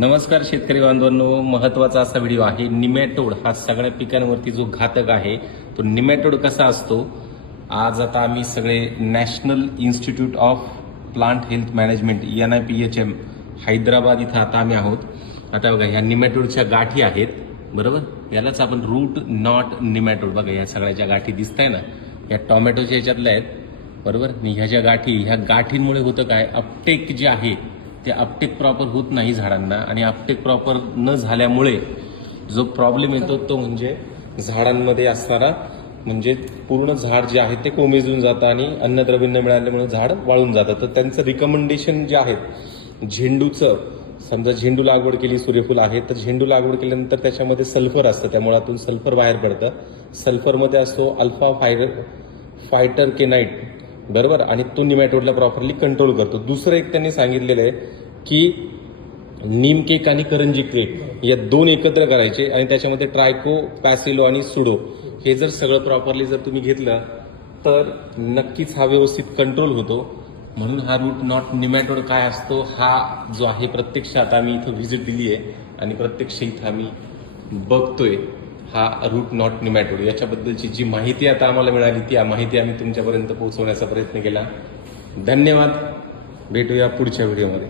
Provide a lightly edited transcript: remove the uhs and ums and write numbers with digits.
नमस्कार शेतकरी बांधवांनो, महत्त्वाचा असा व्हिडिओ आहे। निमॅटोड हा सगळ्या पिकांवरती जो घातक आहे तो निमॅटोड कसा असतो। आज आता आम्ही सगळे national institute of plant health management NIPHM Hyderabad इथं आता आम्ही आहोत। आता बघा ह्या निमॅटोडच्या गाठी आहेत, बरोबर। यालाच आपण रूट नॉट निमॅटोड, बघा ह्या सगळ्याच्या गाठी दिसताय ना, या टोमॅटोच्या ह्याच्यातल्या आहेत, बरोबर। ह्या ज्या गाठी, ह्या गाठींमुळे होतं काय, अपटेक जे आहे ते अपटेक प्रॉपर होत नाही झाडांना, आणि अपटेक प्रॉपर न झाल्यामुळे जो प्रॉब्लेम येतो तो म्हणजे झाडांमध्ये असणारा म्हणजे पूर्ण झाड जे आहे ते कोमेजून जातं आणि अन्नद्रव्य न मिळाल्यामुळे झाड वाळून जातं। तर त्यांचं रिकमेंडेशन जे आहे, झेंडूचं, समजा झेंडू लागवड केली, सूर्यफूल आहे, तर झेंडू लागवड केल्यानंतर त्याच्यामध्ये सल्फर असतं, त्या मुळातून सल्फर बाहेर पडतं। सल्फरमध्ये असतो अल्फा फायटर केनाइट, बरोबर, आणि तो निमॅटोडला प्रॉपरली कंट्रोल करतो। दुसरं एक त्यांनी सांगितलेलं आहे की नीम केक आणि करंजी केक या दोन एकत्र करायचे, आणि त्याच्यामध्ये ट्रायको, पॅसिलो आणि सुडो हे जर सगळं प्रॉपरली जर तुम्ही घेतलं तर नक्कीच हा व्यवस्थित कंट्रोल होतो। म्हणून हा रूट नॉट निमॅटोड काय असतो हा जो आहे, प्रत्यक्षात आम्ही इथं व्हिजिट दिली आहे आणि प्रत्यक्ष इथं आम्ही बघतोय हा रूट नॉट निमॅटोड। याच्याबद्दलची जी माहिती आता आम्हाला मिळाली ती माहिती आम्ही तुमच्यापर्यंत पोहोचवण्याचा प्रयत्न केला। धन्यवाद, भेटूया पुढच्या व्हिडिओमध्ये।